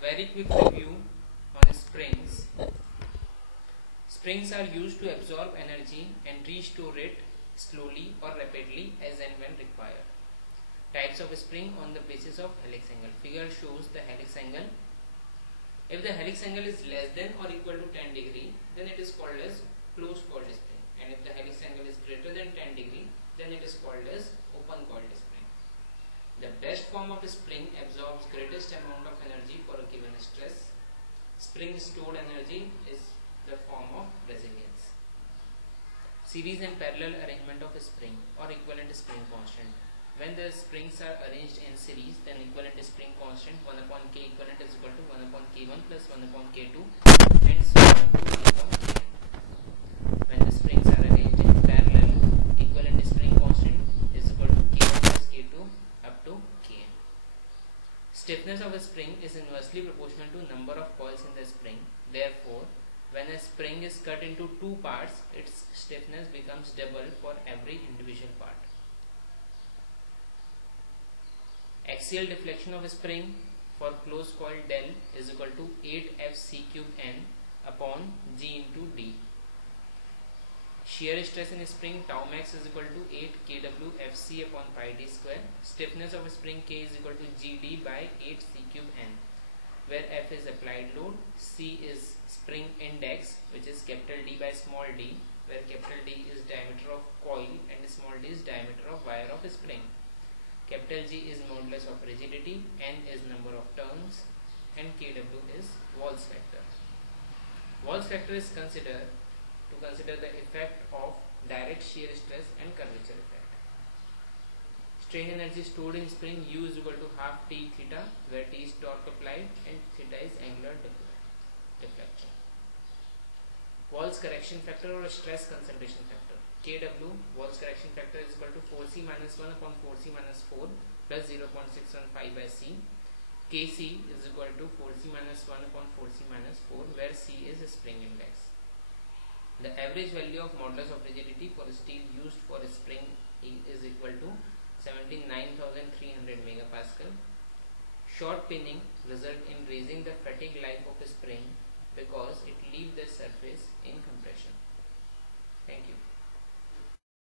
very quick review on springs. Springs are used to absorb energy and restore it slowly or rapidly as and when required. Types of spring on the basis of helix angle. Figure shows the helix angle. If the helix angle is less than or equal to 10 degree, then it is called as closed coiled spring. And if the helix angle is greater than 10 degree, then it is called as open coiled spring. The best form of spring absorbs greatest amount of energy for a given stress. Spring stored energy is the form of resilience. Series and parallel arrangement of spring or equivalent spring constant. When the springs are arranged in series, then equivalent spring constant 1 upon k equivalent is equal to 1 upon k1 plus 1 upon k2 and so on to 1 upon kn. When the springs are arranged in parallel, equivalent spring constant is equal to k1 plus k2 up to kn. Stiffness of a spring is inversely proportional to number of coils in the spring. Therefore, when a spring is cut into two parts, its stiffness becomes double for every individual part. Axial deflection of a spring for closed coil del is equal to 8fc cube n upon g into d. Shear stress in a spring tau max is equal to 8 kW fc upon pi d square. Stiffness of a spring k is equal to gd by 8c cube n, where f is applied load, c is spring index, which is capital D by small d, where capital D is diameter of coil and small d is diameter of wire of a spring. Capital G is modulus of rigidity, n is number of turns, and kW is Wahl's factor. Wahl's factor is consider the effect of direct shear stress and curvature effect. Strain energy stored in spring U is equal to half T theta, where T is torque applied and theta is angular deflection. Wahl's correction factor or stress concentration factor. kW, Wahl's correction factor, is equal to 4c minus 1 upon 4c minus 4 plus 0.615 by c. Kc is equal to 4c minus 1 upon 4c minus 4, where c is a spring index. The average value of modulus of rigidity for steel used for a spring is equal to 79,300 megapascal. Short pinning result in raising the fatigue life of a spring because it leaves the surface in compression. Thank you.